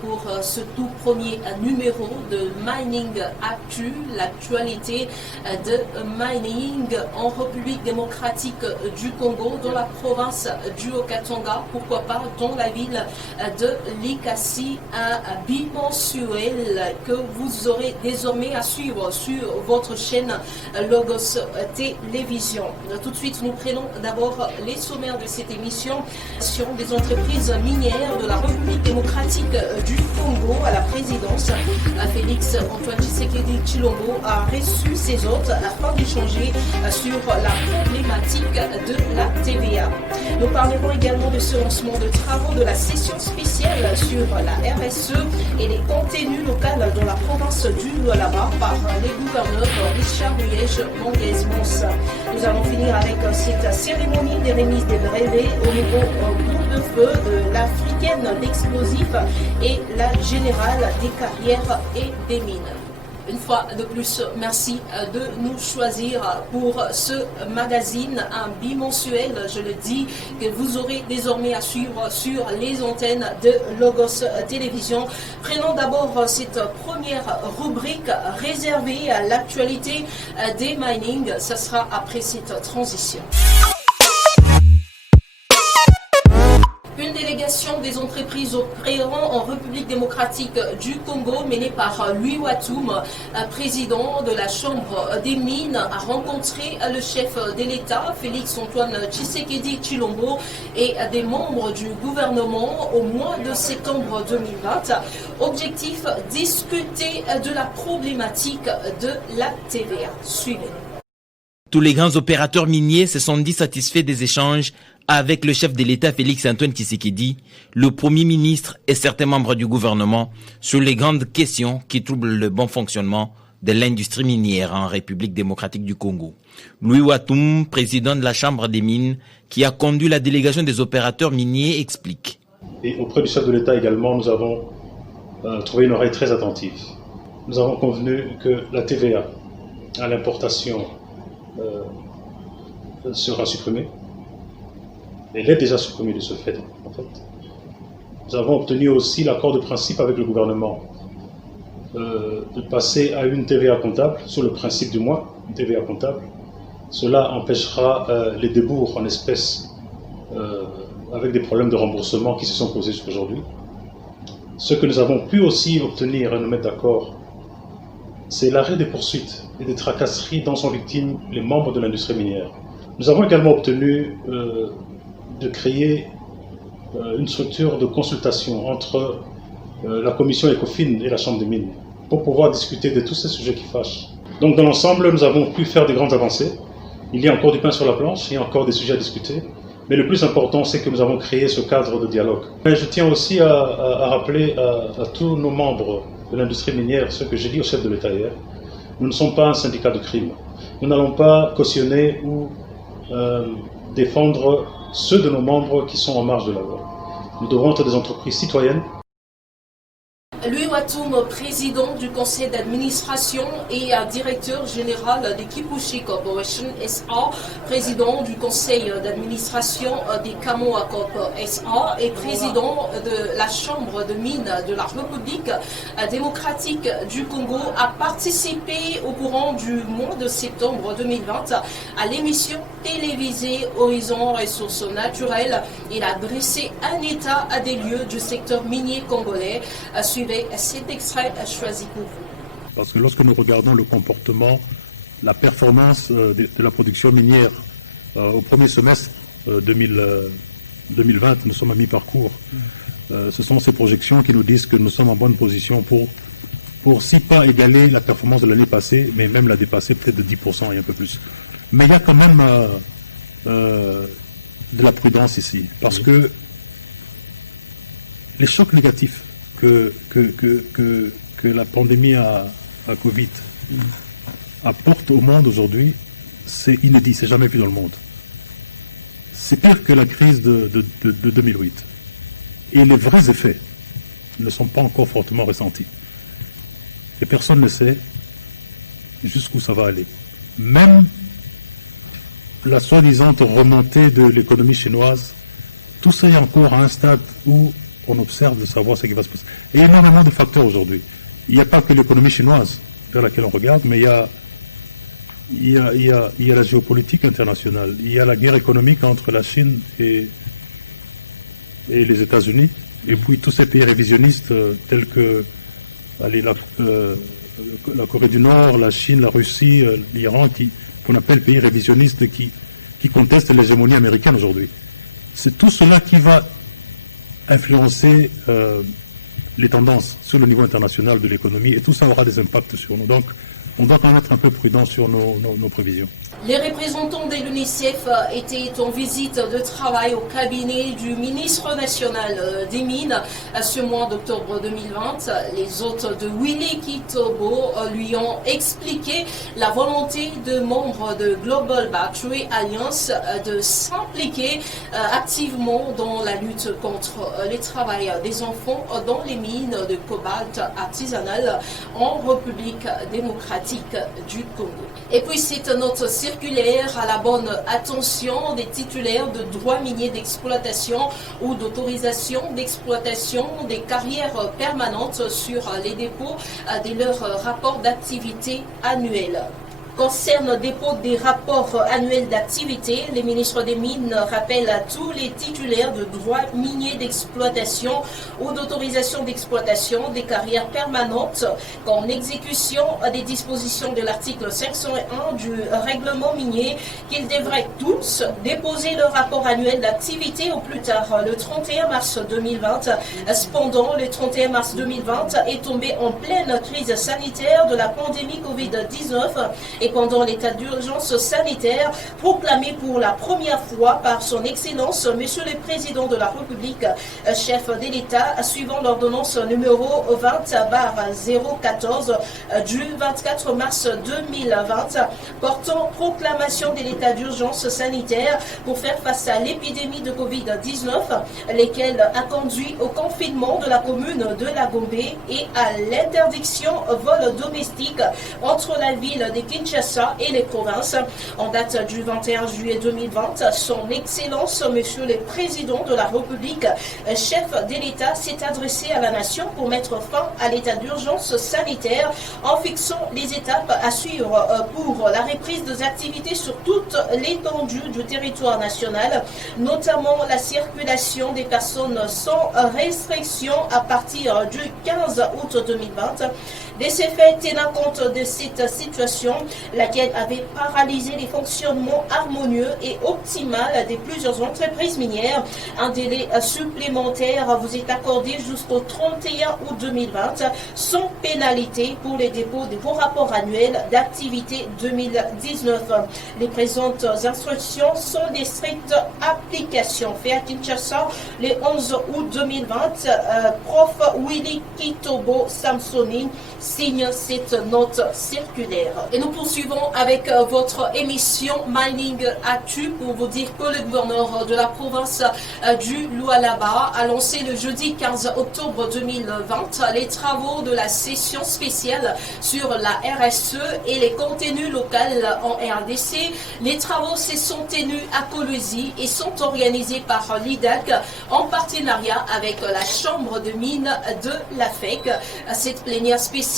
pour ce tout premier numéro de Mining Actu, l'actualité de mining en République démocratique du Congo, dans la province du Haut-Katanga, pourquoi pas dans la ville de Likasi, un bimensuel que vous aurez désormais à suivre sur votre chaîne Logos Télévision. Tout de suite, nous prenons d'abord les sommaires de cette émission sur des entreprises minières de la République démocratique du Congo à la présidence. Félix Antoine Tshisekedi Tshilombo a reçu ses hôtes afin d'échanger sur la problématique de la TVA. Nous parlerons également de ce lancement de travaux de la session spéciale sur la RSE et les contenus locaux dans la province du Lualaba par les gouverneurs Richard Muyej Manguez-Mons. Nous allons finir avec cette cérémonie des remises des brevets au niveau groupe de feu de l'Africaine d'explosifs et la générale des carrières et des mines. Une fois de plus, merci de nous choisir pour ce magazine, un bimensuel, je le dis, que vous aurez désormais à suivre sur les antennes de Logos Télévision. Prenons d'abord cette première rubrique réservée à l'actualité des mining. Ça sera après cette transition. Une délégation des entreprises opérant en République démocratique du Congo menée par Louis Watoum, président de la Chambre des mines, a rencontré le chef de l'État, Félix Antoine Tshisekedi Tshilombo, et des membres du gouvernement au mois de septembre 2020. Objectif, discuter de la problématique de la TVA. Suivez-nous. Tous les grands opérateurs miniers se sont dit satisfaits des échanges avec le chef de l'État Félix Antoine Tshisekedi, le Premier ministre et certains membres du gouvernement sur les grandes questions qui troublent le bon fonctionnement de l'industrie minière en République démocratique du Congo. Louis Watoum, président de la Chambre des mines, qui a conduit la délégation des opérateurs miniers, explique. Et auprès du chef de l'État également, nous avons trouvé une oreille très attentive. Nous avons convenu que la TVA à l'importation sera supprimée. Elle est déjà supprimée de ce fait, en fait. Nous avons obtenu aussi l'accord de principe avec le gouvernement de passer à une TVA comptable, sur le principe du mois, une TVA comptable. Cela empêchera les débours en espèces avec des problèmes de remboursement qui se sont posés jusqu'aujourd'hui. Ce que nous avons pu aussi obtenir et nous mettre d'accord, c'est l'arrêt des poursuites et des tracasseries dont sont victimes les membres de l'industrie minière. Nous avons également obtenu de créer une structure de consultation entre la commission ECOFIN et la Chambre des mines pour pouvoir discuter de tous ces sujets qui fâchent. Donc dans l'ensemble, nous avons pu faire des grandes avancées. Il y a encore du pain sur la planche, il y a encore des sujets à discuter. Mais le plus important, c'est que nous avons créé ce cadre de dialogue. Mais je tiens aussi à rappeler à tous nos membres de l'industrie minière ce que j'ai dit au chef de l'État hier. Nous ne sommes pas un syndicat de crime. Nous n'allons pas cautionner ou défendre ceux de nos membres qui sont en marge de la loi. Nous devons être des entreprises citoyennes. Louis Watoum, président du conseil d'administration et directeur général de Kipushi Corporation SA, président du conseil d'administration des Kamoa Corp SA et président de la Chambre de mines de la République démocratique du Congo, a participé au courant du mois de septembre 2020 à l'émission télévisée Horizon Ressources naturelles. Il a dressé un état des lieux du secteur minier congolais. Suivez cet extrait choisi pour vous. Parce que lorsque nous regardons le comportement, la performance de la production minière au premier semestre 2020, nous sommes à mi-parcours. Ce sont ces projections qui nous disent que nous sommes en bonne position pour si pas égaler la performance de l'année passée, mais même la dépasser peut-être de 10% et un peu plus. Mais il y a quand même de la prudence ici, parce que les chocs négatifs que la pandémie à Covid apporte au monde aujourd'hui, c'est inédit, c'est jamais vu dans le monde. C'est pire que la crise de 2008. Et les vrais effets ne sont pas encore fortement ressentis. Et personne ne sait jusqu'où ça va aller. Même la soi-disant remontée de l'économie chinoise, tout ça est encore à un stade où on observe de savoir ce qui va se passer. Et il y a énormément de facteurs aujourd'hui. Il n'y a pas que l'économie chinoise vers laquelle on regarde, mais il y a la géopolitique internationale. Il y a la guerre économique entre la Chine et les États-Unis. Et puis tous ces pays révisionnistes tels que la Corée du Nord, la Chine, la Russie, l'Iran, qu'on appelle pays révisionnistes qui contestent l'hégémonie américaine aujourd'hui. C'est tout cela qui va influencer les tendances sur le niveau international de l'économie et tout ça aura des impacts sur nous. Donc, on doit quand même être un peu prudent sur nos prévisions. Les représentants de l'UNICEF étaient en visite de travail au cabinet du ministre national des Mines ce mois d'octobre 2020. Les hôtes de Willy Kitobo lui ont expliqué la volonté de membres de Global Battery Alliance de s'impliquer activement dans la lutte contre le travail des enfants dans les mines de cobalt artisanales en République démocratique du Congo. Et puis c'est notre circulaire à la bonne attention des titulaires de droits miniers d'exploitation ou d'autorisation d'exploitation des carrières permanentes sur les dépôts de leur rapport d'activité annuel. Concerne le dépôt des rapports annuels d'activité, les ministres des Mines rappellent à tous les titulaires de droits miniers d'exploitation ou d'autorisation d'exploitation des carrières permanentes qu'en exécution des dispositions de l'article 501 du règlement minier, qu'ils devraient tous déposer leur rapport annuel d'activité au plus tard le 31 mars 2020. Cependant, le 31 mars 2020 est tombé en pleine crise sanitaire de la pandémie Covid-19 et pendant l'état d'urgence sanitaire proclamé pour la première fois par son Excellence, Monsieur le Président de la République, chef de l'État, suivant l'ordonnance numéro 20/014 du 24 mars 2020, portant proclamation de l'état d'urgence sanitaire pour faire face à l'épidémie de Covid-19, lesquelles a conduit au confinement de la commune de La Gombe et à l'interdiction vol domestique entre la ville de Kinshasa et les provinces. En date du 21 juillet 2020, son Excellence, Monsieur le Président de la République, chef de l'État, s'est adressé à la nation pour mettre fin à l'état d'urgence sanitaire en fixant les étapes à suivre pour la reprise des activités sur toute l'étendue du territoire national, notamment la circulation des personnes sans restriction à partir du 15 août 2020. De ces faits, tenant compte de cette situation, laquelle avait paralysé les fonctionnements harmonieux et optimal de plusieurs entreprises minières, un délai supplémentaire vous est accordé jusqu'au 31 août 2020, sans pénalité pour les dépôts de vos rapports annuels d'activité 2019. Les présentes instructions sont des strictes applications. Fait à Kinshasa, le 11 août 2020, prof Willy Kitobo Samsoni signe cette note circulaire. Et nous poursuivons avec votre émission Mining Actu pour vous dire que le gouverneur de la province du Lualaba a lancé le jeudi 15 octobre 2020 les travaux de la session spéciale sur la RSE et les contenus locaux en RDC. Les travaux se sont tenus à Kolwezi et sont organisés par l'IDAC en partenariat avec la Chambre de mines de l'AFEC. Cette plénière spéciale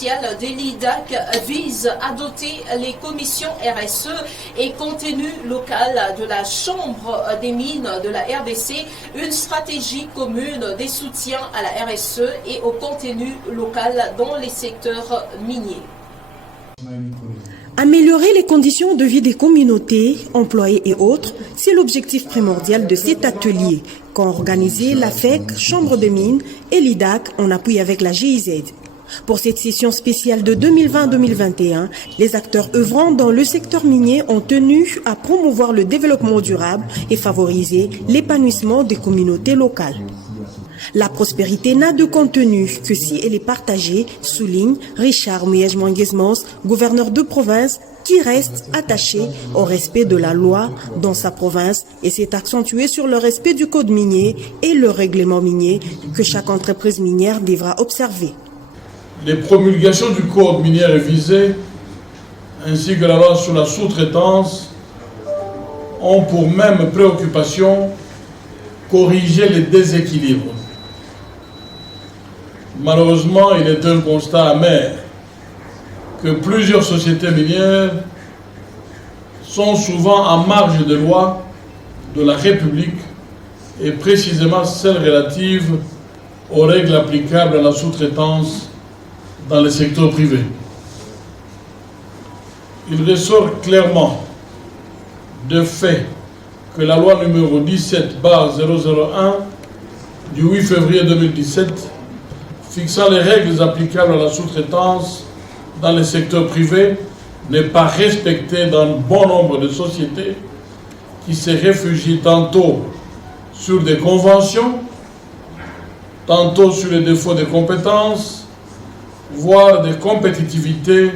de l'IDAC vise à doter les commissions RSE et contenu local de la Chambre des mines de la RDC une stratégie commune de soutien à la RSE et au contenu local dans les secteurs miniers. Améliorer les conditions de vie des communautés, employés et autres, c'est l'objectif primordial de cet atelier qu'ont organisé l'AFEC, Chambre de mines et l'IDAC en appui avec la GIZ. Pour cette session spéciale de 2020-2021, les acteurs œuvrant dans le secteur minier ont tenu à promouvoir le développement durable et favoriser l'épanouissement des communautés locales. La prospérité n'a de contenu que si elle est partagée, souligne Richard Miège-Manguesmans, gouverneur de province, qui reste attaché au respect de la loi dans sa province et s'est accentué sur le respect du code minier et le règlement minier que chaque entreprise minière devra observer. Les promulgations du code minier révisé, ainsi que la loi sur la sous-traitance, ont pour même préoccupation corriger les déséquilibres Malheureusement, il est un constat amer que plusieurs sociétés minières sont souvent en marge de loi de la République et précisément celles relatives aux règles applicables à la sous-traitance dans le secteur privé. Il ressort clairement de fait que la loi numéro 17/001 du 8 février 2017 fixant les règles applicables à la sous-traitance dans le secteur privé n'est pas respectée dans bon nombre de sociétés qui se réfugient tantôt sur des conventions, tantôt sur les défauts de compétences, voire de compétitivité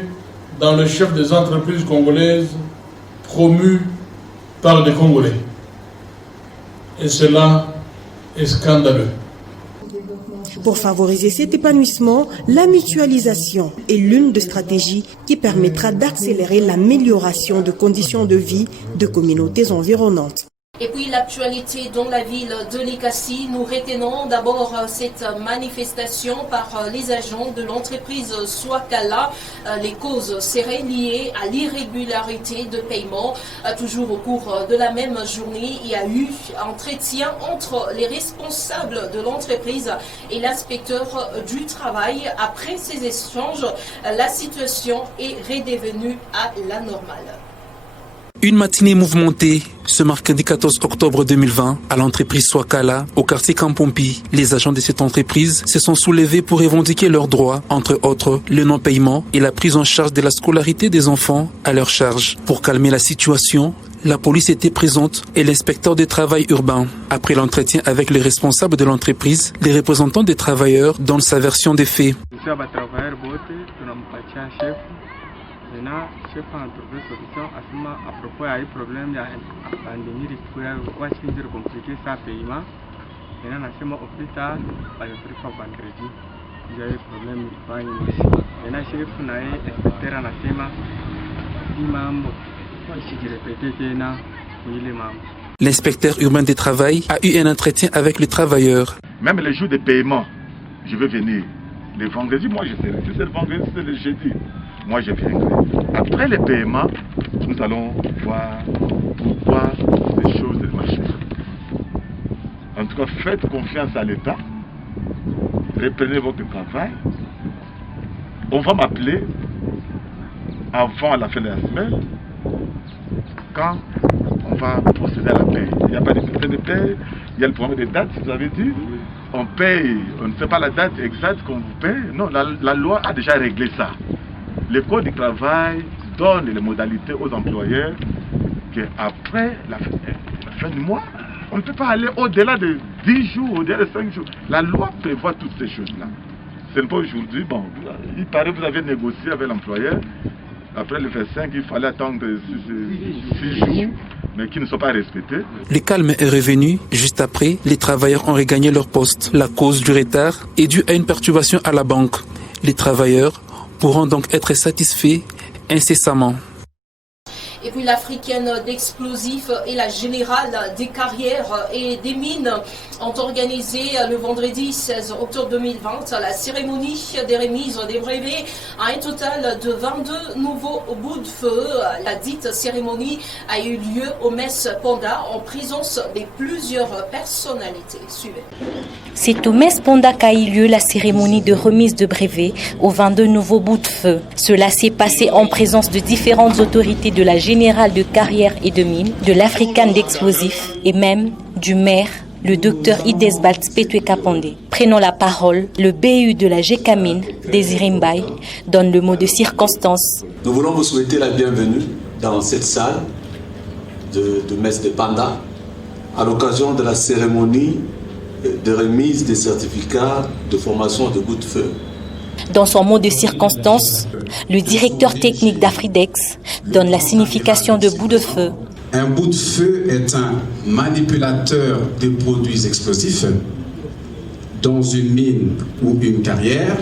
dans le chef des entreprises congolaises promues par des Congolais. Et cela est scandaleux. Pour favoriser cet épanouissement, la mutualisation est l'une des stratégies qui permettra d'accélérer l'amélioration de conditions de vie de communautés environnantes. Et puis l'actualité dans la ville de Likasi, nous retenons d'abord cette manifestation par les agents de l'entreprise Swakala. Les causes seraient liées à l'irrégularité de paiement. Toujours au cours de la même journée, il y a eu entretien entre les responsables de l'entreprise et l'inspecteur du travail. Après ces échanges, la situation est redevenue à la normale. Une matinée mouvementée ce mercredi 14 octobre 2020 à l'entreprise Swakala au quartier Kampompi. Les agents de cette entreprise se sont soulevés pour revendiquer leurs droits, entre autres le non-paiement et la prise en charge de la scolarité des enfants à leur charge. Pour calmer la situation, la police était présente et l'inspecteur du travail urbain. Après l'entretien avec les responsables de l'entreprise, les représentants des travailleurs donnent sa version des faits. Maintenant, chef a trouvé solution à propos il y a eu problème, il y a une pandémie, il faut compliquer ça paiement. Maintenant, au plus tard, par exemple, vendredi, il y a eu problème, maintenant, chef a eu inspecteur en asema, 10 membres, si je répétais qu'il y a les membres. L'inspecteur urbain du travail a eu un entretien avec les travailleurs. Même les jours de paiement, je veux venir. Les vendredis, moi je serai. Si c'est le vendredi, c'est le jeudi. Moi je viendrai. Après le paiement, nous allons voir pourquoi les choses marchent. En tout cas, faites confiance à l'État. Reprenez votre travail. On va m'appeler avant la fin de la semaine quand on va procéder à la paie. Il n'y a pas de bulletin de paie, il y a le problème des dates, vous avez dit. On paye, on ne sait pas la date exacte qu'on vous paye. Non, la loi a déjà réglé ça. Le Code du travail donne les modalités aux employeurs qu'après la fin du mois, on ne peut pas aller au-delà de 10 jours, au-delà de 5 jours. La loi prévoit toutes ces choses-là. Ce n'est pas aujourd'hui, bon, il paraît que vous avez négocié avec l'employeur. Après le 25, il fallait attendre 6 jours, mais qui ne sont pas respectés. Le calme est revenu. Juste après, les travailleurs ont regagné leur poste. La cause du retard est due à une perturbation à la banque. Les travailleurs pourront donc être satisfaits incessamment. Et puis l'Africaine d'explosifs et la Générale des carrières et des mines ont organisé le vendredi 16 octobre 2020 la cérémonie des remises des brevets à un total de 22 nouveaux bouts de feu. La dite cérémonie a eu lieu au Mess Panda en présence de plusieurs personnalités. Suivez. C'est au Mess Panda qu'a eu lieu la cérémonie de remise de brevets aux 22 nouveaux bouts de feu. Cela s'est passé en présence de différentes autorités de la Générale de carrière et de mines, de l'Africaine d'explosifs et même du maire, le docteur Idesbald Petue-Kapande. Prenant la parole, le BU de la GECAMINE, Désiré Mbaye, donne le mot de circonstance. Nous voulons vous souhaiter la bienvenue dans cette salle de Mess de Panda à l'occasion de la cérémonie de remise des certificats de formation de bout de feu. Dans son mot de circonstance, le directeur technique d'Afridex donne la signification de bout de feu. Un bout de feu est un manipulateur de produits explosifs dans une mine ou une carrière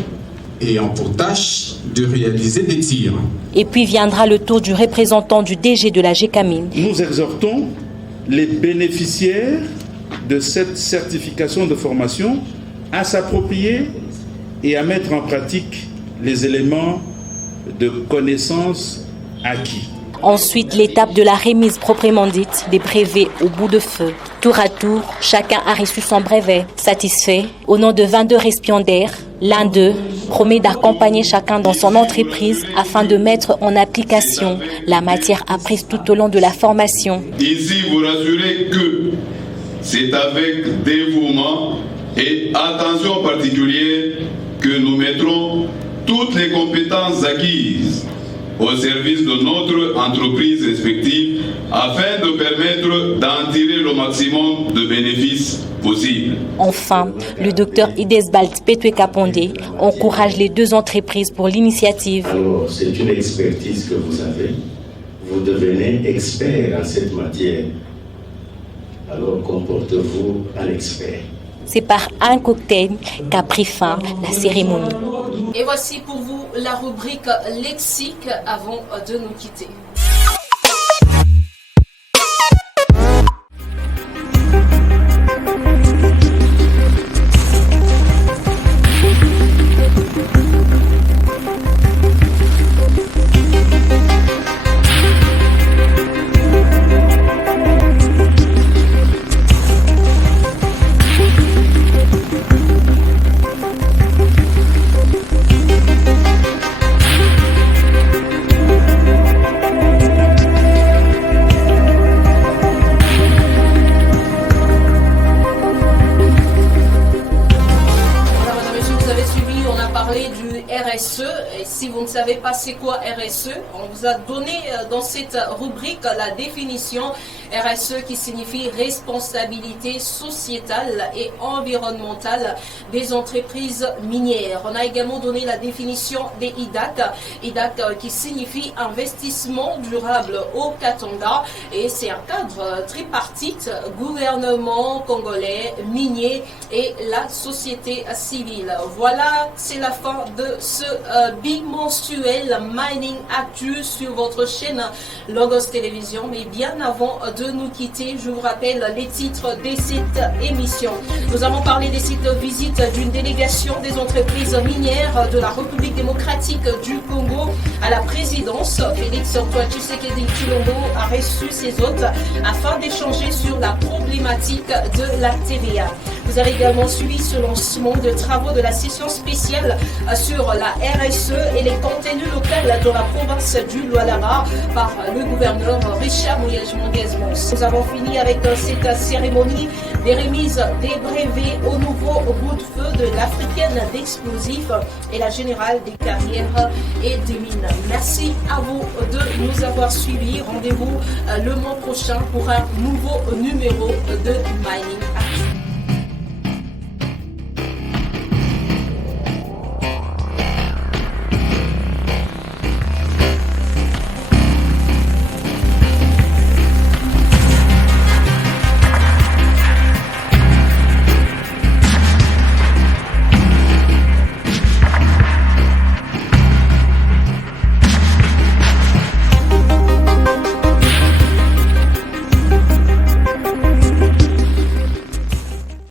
ayant pour tâche de réaliser des tirs. Et puis viendra le tour du représentant du DG de la GECAMINE. Nous exhortons les bénéficiaires de cette certification de formation à s'approprier et à mettre en pratique les éléments de connaissance acquis. Ensuite, l'étape de la remise proprement dite des brevets au bout de feu. Tour à tour, chacun a reçu son brevet. Satisfait, au nom de 22 récipiendaires, l'un d'eux promet d'accompagner chacun dans son entreprise afin de mettre en application la matière apprise tout au long de la formation. Ici, vous rassurez que c'est avec dévouement et attention particulière que nous mettrons toutes les compétences acquises au service de notre entreprise respective afin de permettre d'en tirer le maximum de bénéfices possibles. Enfin, le docteur Idesbald Petwe-Kapondé encourage les deux entreprises pour l'initiative. Alors, c'est une expertise que vous avez. Vous devenez expert en cette matière. Alors, comportez-vous en expert. C'est par un cocktail qu'a pris fin la cérémonie. Et voici pour vous la rubrique lexique avant de nous quitter. Et si vous ne savez pas c'est quoi RSE, on vous a donné dans cette rubrique la définition RSE qui signifie responsabilité sociétale et environnementale des entreprises minières. On a également donné la définition des IDAC qui signifie investissement durable au Katanga, et c'est un cadre tripartite, gouvernement congolais, minier et la société civile. Voilà, c'est la fin de ce bimensuel Mining Actu sur votre chaîne Logos Télévision. Mais bien avant de nous quitter, je vous rappelle les titres de cette émission. Nous avons parlé des sites de visite d'une délégation des entreprises minières de la République démocratique du Congo à la présidence. Félix Antoine Tshisekedi Tshilombo a reçu ses hôtes afin d'échanger sur la problématique de la TVA. Vous avez également suivi ce lancement de travaux de la session spéciale sur la RSE et les contenus locaux dans la province du Lualaba par le gouverneur Richard Mouyej-Monguez-Mons. Nous avons fini avec cette cérémonie des remises des brevets au nouveau bout de feu de l'Africaine d'explosifs et la générale des carrières et des mines. Merci à vous de nous avoir suivis. Rendez-vous le mois prochain pour un nouveau numéro de Mining